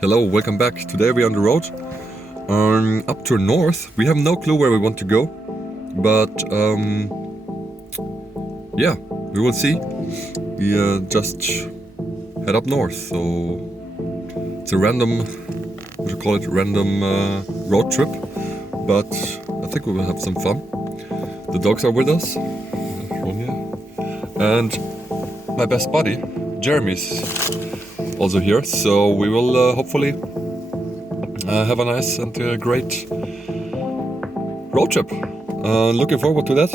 Hello, welcome back. Today we're on the road up to north. We have no clue where we want to go, but yeah, we will see. We just head up north, so it's a random, what you call it, random road trip, but I think we will have some fun. The dogs are with us, and my best buddy, Jeremy's also here, so we will hopefully have a nice and great road trip. Looking forward to that.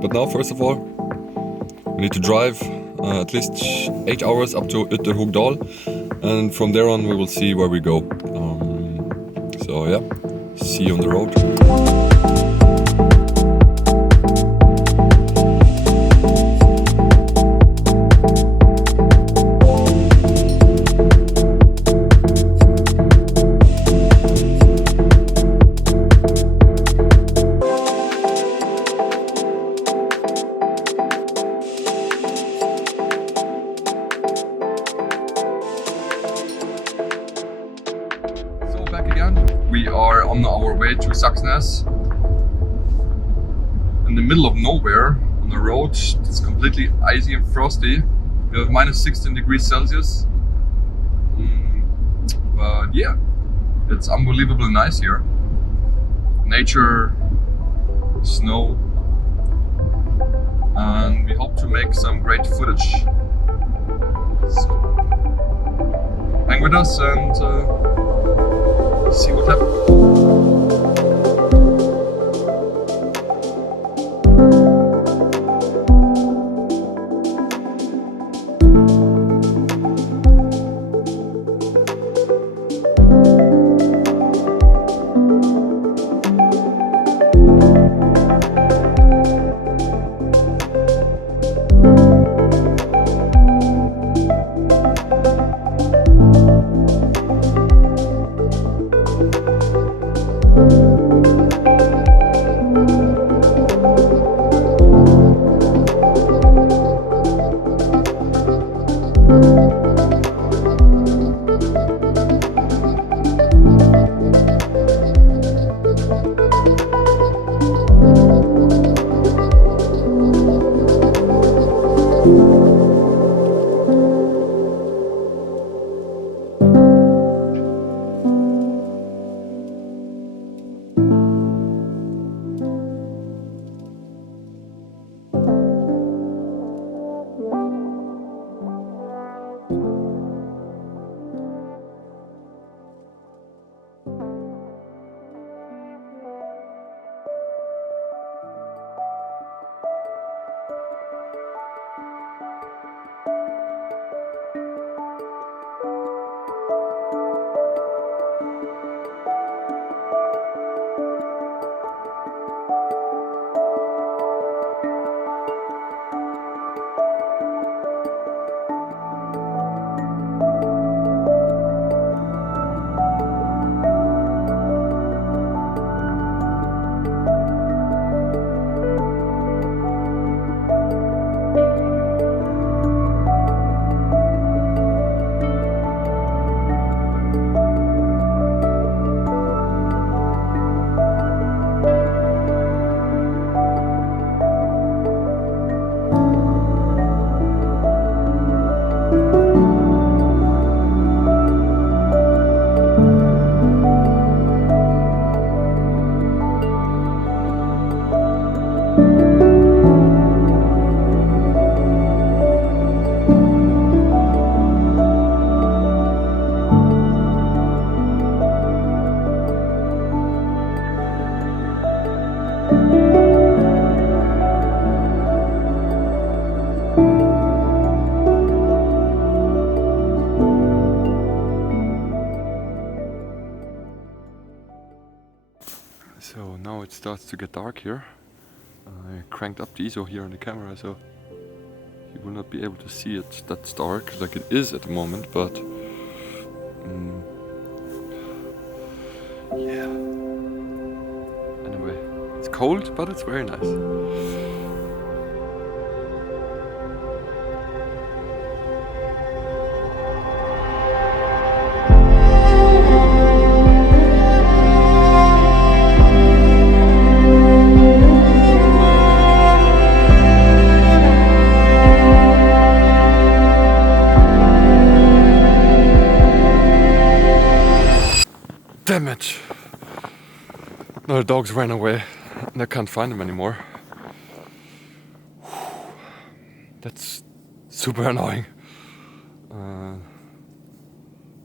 But now, first of all, we need to drive at least 8 hours up to Ytterhogdal, and from there on we will see where we go. So yeah, see you on the road. We are on our way to Saxnäs, in the middle of nowhere, on a road that's completely icy and frosty. We have minus 16 degrees Celsius. But yeah, it's unbelievably nice here. Nature, snow, and we hope to make some great footage. So, hang with us and see what happens. So now it starts to get dark here. I cranked up the ISO here on the camera, so you will not be able to see it that dark like it is at the moment, but yeah. Anyway, it's cold, but it's very nice. Damn it! No, the dogs ran away and I can't find them anymore. That's super annoying.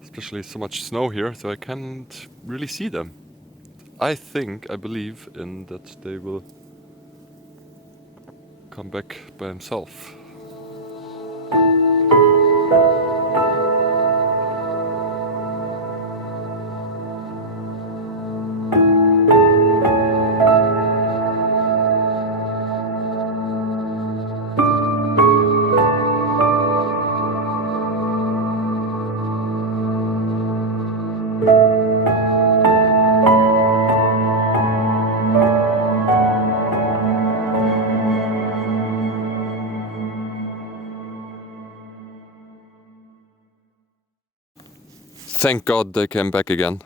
Especially so much snow here, so I can't really see them. I believe in that they will come back by themselves. Thank God they came back again.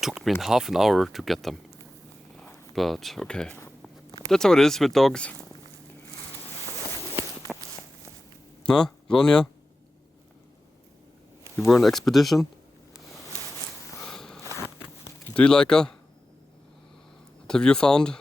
Took me half an hour to get them. But okay. That's how it is with dogs. Huh, Ronja? You were on expedition? Do you like her? What have you found?